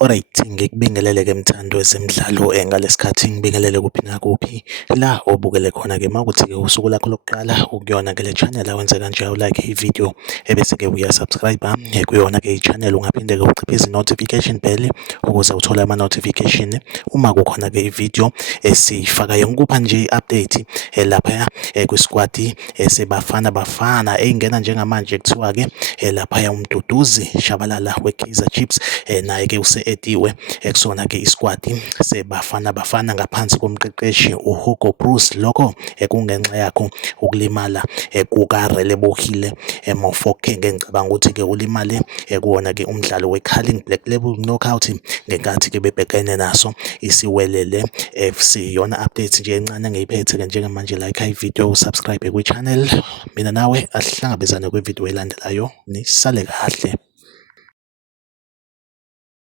Alright, ngikubingelele-ke mthando wezemidlalo ngalesikhathi ngibingelele kuphi nakuphi la obukele khona-ke mawukuthi-ke usuku lakho lokuqala ukuyona-ke le channel awenze kanje u-like ividiyo ebese-ke uyasubscribe kuyona-ke i-channel ungaphinde-ke uciphe izi-notification bell ukuze uthole ama-notification uma kukhona-ke ividiyo esiyifakayo. Ngikupha nje i-update laphaya kwiskwadi seBafana Bafana ey'ngena njengamanje kuthiwa-ke laphaya uMduduzi Shabalala we-Kaizer Chiefs naye-ke use-ediwe kusona-ke iskwadi seBafana Bafana ngaphansi komqeqeshi uHugo Broos. Lokho kungenxa yakho ukulimala kukaRelebohile Mofokeng. Ngicabanga ukuthi-ke ulimale kuwona-ke umdlalo we-Carling Black Label Knockout ngenkathi-ke bebhekene naso iSiwelele FC. Iyona update nje encane engiyiphethe-ke njengamanje. Like ividiyo, usubscribe kwi-channel. Mina nawe asihlangabezane kwividiyo elandelayo. Nisale kahle.